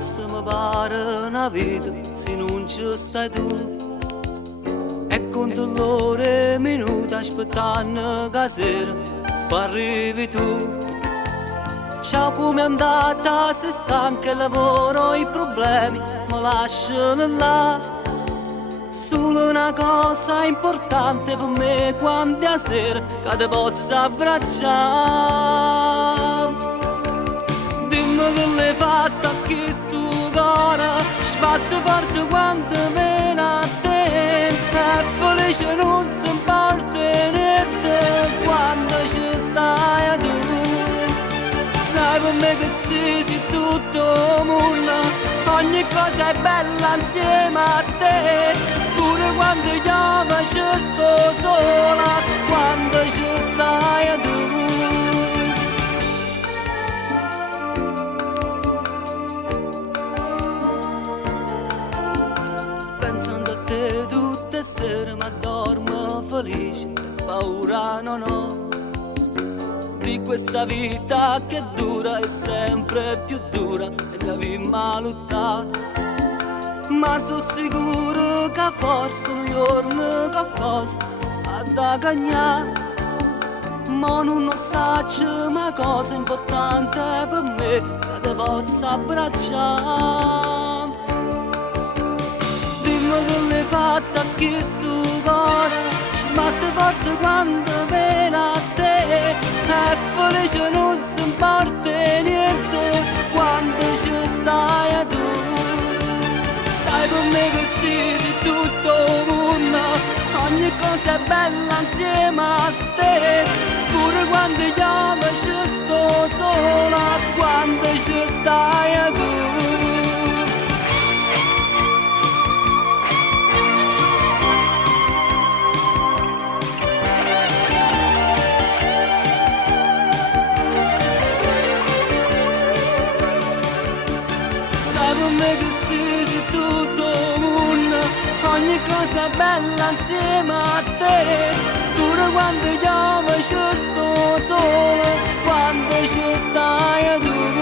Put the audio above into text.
passa mi pare una vita se non ci stai tu. E conto l'ore e minuti aspettando che sera poi arrivi tu. Ciao, come è andata? Sei stanca, il lavoro, i problemi mi lasciano là. Solo una cosa importante per me quando è sera che ti posso abbracciare. Dimmi che l'hai fatta che su cuore sbatte forte quando viene a te. È felice non si parte niente quando ci stai tu. Sai per me che sei tutto mondo, ogni cosa è bella insieme a te. Pure quando chiamo ci sto sola, quando ci stai tu. Pensando a te tutte le sere ma dormo felice, paura non ho di questa vita che dura e sempre più dura e abbiamo lottato. Ma sono sicuro che forse un giorno qualcosa ha da cagnare. Ma non lo so, ma cosa importante per me che ti posso abbracciare. Dimmi che l'hai fatta che su cuore sbatte forte quando viene a te. È felice non si parte niente quando ci stai tu. Sai per me che sei tutto mondo, ogni cosa è bella insieme a te. Pure quando chiamo ci sto sola, quando ci stai tu. Ogni cosa bella insieme a te. Pure quando chiamo ci sto solo, quando ci stai tu.